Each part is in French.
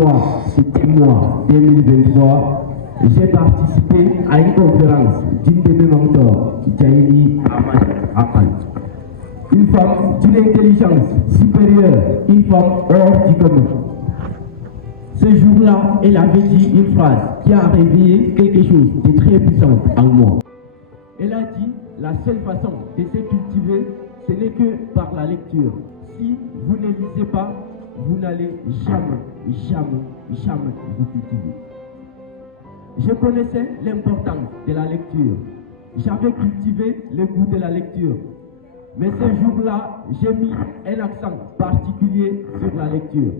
mois, 7 mois 2023, j'ai participé à une conférence d'une de mes mentors, Jaili Amal. Une femme d'une intelligence supérieure, une femme hors du commun. Ce jour-là, elle avait dit une phrase qui a réveillé quelque chose de très puissant en moi. Elle a dit, la seule façon de se cultiver, ce n'est que par la lecture. Si vous ne lisez pas, vous n'allez jamais vous cultiver. Je connaissais l'importance de la lecture. J'avais cultivé le goût de la lecture. Mais ce jour-là, j'ai mis un accent particulier sur la lecture.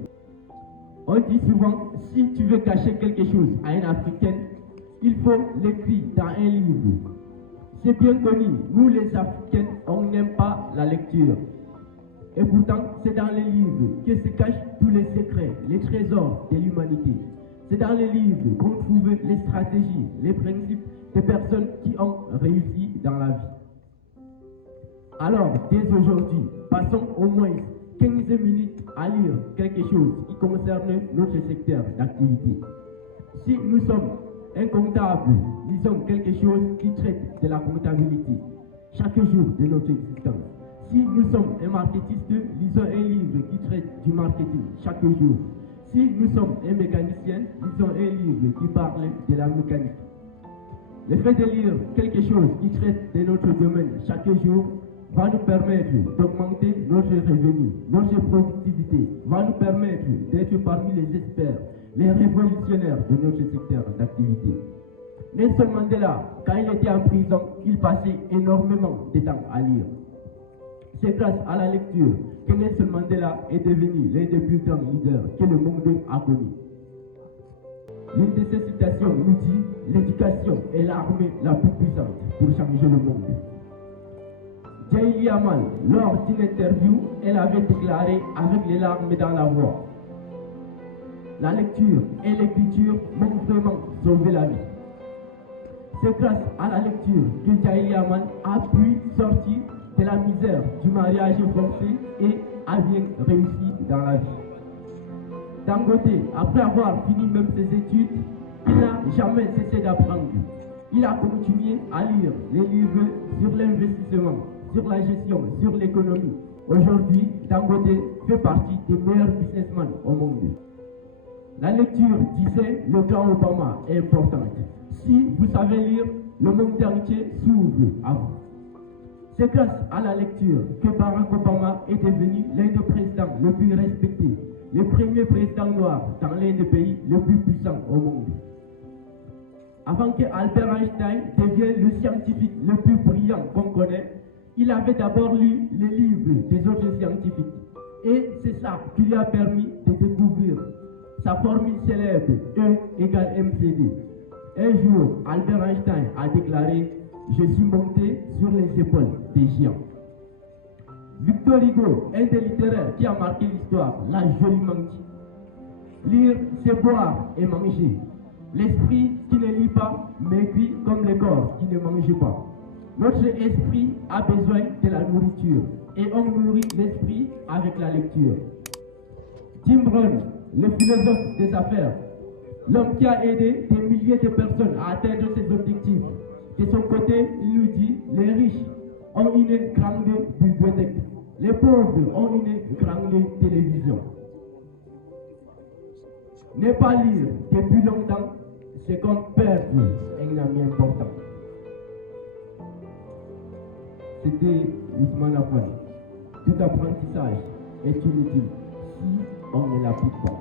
On dit souvent, si tu veux cacher quelque chose à un Africain, il faut l'écrire dans un livre. C'est bien connu, nous les Africains, on n'aime pas la lecture. Et pourtant, c'est dans les livres que se cachent tous les secrets, les trésors de l'humanité. C'est dans les livres qu'on trouve les stratégies, les principes des personnes qui ont réussi dans la vie. Alors, dès aujourd'hui, passons au moins 15 minutes à lire quelque chose qui concerne notre secteur d'activité. Si nous sommes un comptable, lisons quelque chose qui traite de la comptabilité chaque jour de notre existence. Si nous sommes un marketiste, lisons un livre qui traite du marketing chaque jour. Si nous sommes un mécanicien, lisons un livre qui parle de la mécanique. Le fait de lire quelque chose qui traite de notre domaine chaque jour va nous permettre d'augmenter notre revenu, notre productivité, va nous permettre d'être parmi les experts, les révolutionnaires de notre secteur d'activité. Nelson Mandela, quand il était en prison, il passait énormément de temps à lire. C'est grâce à la lecture que Nelson Mandela est devenu l'un des plus grands leaders que le monde a connu. L'une de ces citations nous dit « L'éducation est l'armée la plus puissante pour changer le monde ». Jaili Amal, lors d'une interview, elle avait déclaré avec les larmes dans la voix: la lecture et l'écriture m'ont vraiment sauvé la vie. C'est grâce à la lecture que Jaili Amal a pu sortir de la misère du mariage forcé et a bien réussi dans la vie. Dangote, après avoir fini même ses études, il n'a jamais cessé d'apprendre. Il a continué à lire les livres sur l'investissement, sur la gestion, sur l'économie. Aujourd'hui, Dangote fait partie des meilleurs businessmen au monde. La lecture, disait le grand Obama, est importante. Si vous savez lire, le monde entier s'ouvre à vous. C'est grâce à la lecture que Barack Obama est devenu l'un des présidents les plus respectés, le premier président noir dans l'un des pays les plus puissants au monde. Avant que Albert Einstein devienne le scientifique le plus brillant qu'on connaît, il avait d'abord lu les livres des autres scientifiques. Et c'est ça qui lui a permis de découvrir sa formule célèbre E égale mc². Un jour, Albert Einstein a déclaré: je suis monté sur les épaules des géants. Victor Hugo, un des littéraires qui a marqué l'histoire, l'a joliment dit: lire, c'est boire et manger. L'esprit qui ne lit pas maigrit comme le corps qui ne mange pas. Notre esprit a besoin de la nourriture et on nourrit l'esprit avec la lecture. Jim Rohn, le philosophe des affaires, l'homme qui a aidé des milliers de personnes à atteindre ses objectifs. De son côté, il nous dit: les riches ont une grande bibliothèque, les pauvres ont une grande télévision. Ne pas lire depuis longtemps, c'est comme perdre un ami important. C'était Ousmane Affan. Tout apprentissage est inutile si on ne l'applique pas.